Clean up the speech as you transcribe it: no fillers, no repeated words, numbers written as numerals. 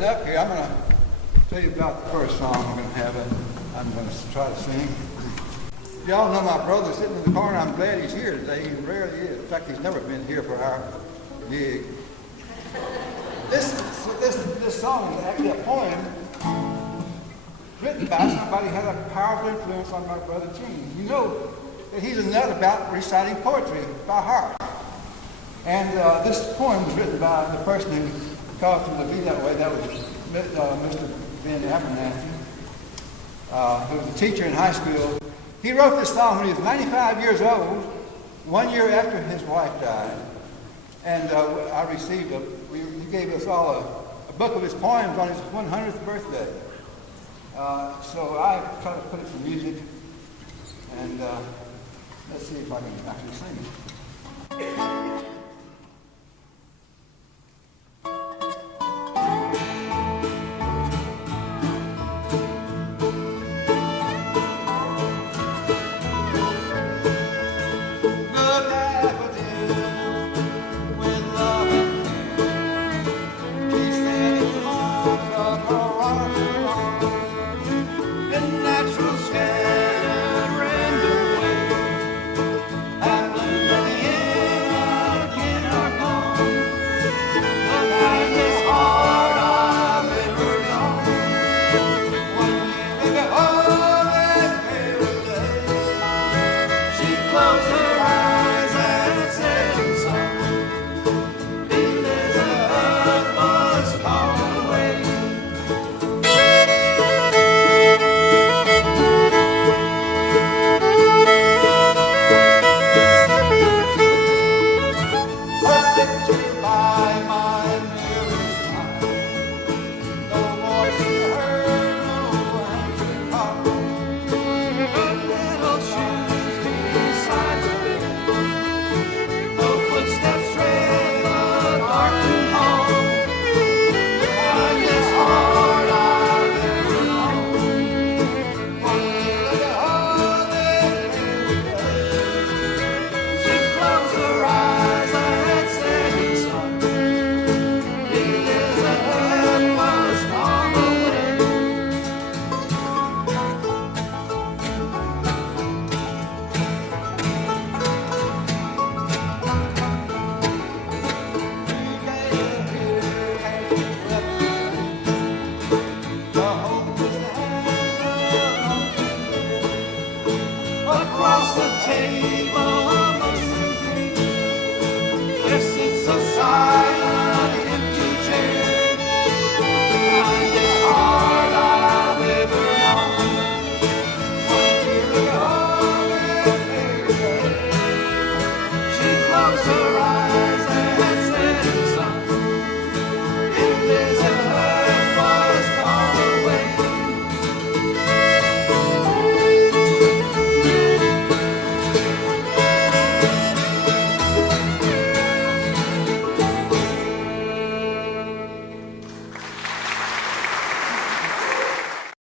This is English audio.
getting up here, I'm going to tell you about the first song we're going to have, and I'm going to try to sing. Y'all know my brother sitting in the corner. I'm glad he's here today. He rarely is. In fact, he's never been here for our gig. This song is actually a poem written by somebody who had a powerful influence on my brother Gene. You know that he's a nut about reciting poetry by heart. And this poem was written by the person who caused him to be that way. That was Mr. Ben Abernathy, who was a teacher in high school. He wrote this song when he was 95 years old, 1 year after his wife died. And I received he gave us all a book of his poems on his 100th birthday. So I try to put it to music, and let's see if I can actually sing it.